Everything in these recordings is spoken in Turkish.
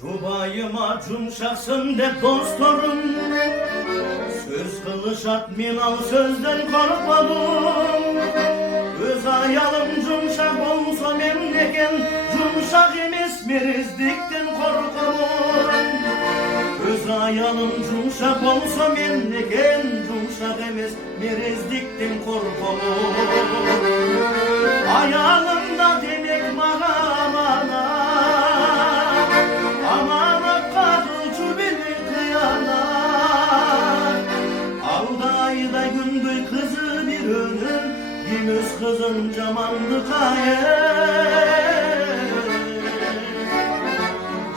Cubayıma cumşaksın de dostlarım, söz kılışat minal sözden korkmadım. Öz ayalım cumşak olsa memleken, cumşak emes merezdikten korkarım. Öz ayalım cumşak olsa memleken, cumşak emes merezdikten korkarım. Ayalımda demek bana bana, amana kadıcı beni kıyanar. Aldayda gündüy kızı bir önüm, günüz kızın camandı kayır.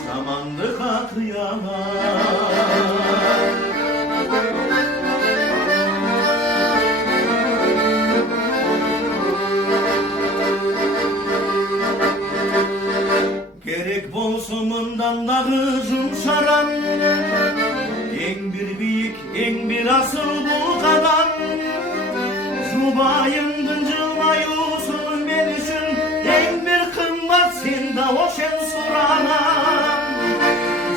Camandı kıyamar. Gerek bolsumundan dağı cumşaran, en bir büyük, en bir asıl bu kadar. Zubayım dıncılmayusun ben için, en bir kımmat sende o şen suranam.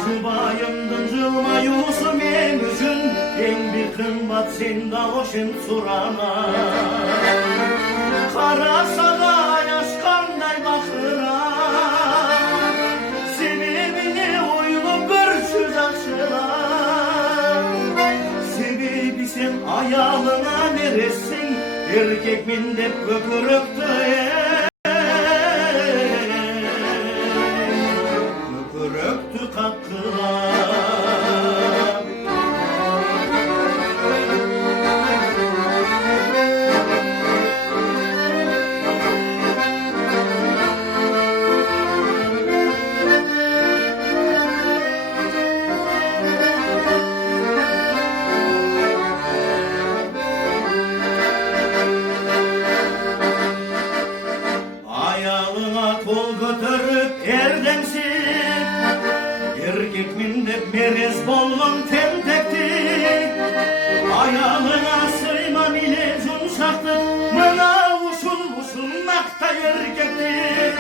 Zubayım dıncılmayusun ben için, en bir kımmat sende o şen suranam. Kara sana yaş kanday bakıram, sen ayağına neresin, erkek mindep köpürüktü köpürüktü kakılar. Kol götürüp erdemsin, erkek mindep merez bolgun tentektik. Ayağına sıyma bile cumşaktık, mına uşul uşulmakta erkektik.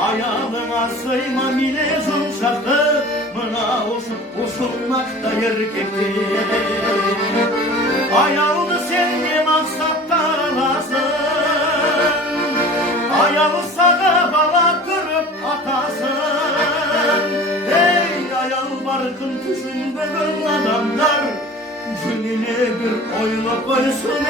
Ayağına sıyma bile cumşaktık, mına uşul uşulmakta erkektik. Ayağını sen ne maksatta alasın, ayağı sağa bala kırıp atasın. Ey ayağı barkın düşünmeden adamlar, cününe bir oyla koysun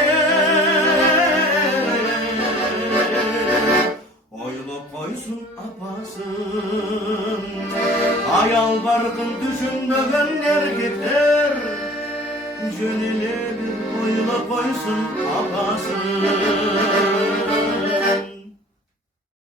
oyla koysun apasın. Ayağı barkın düşünmeden erkekler, cününe bir oyla koysun apasın.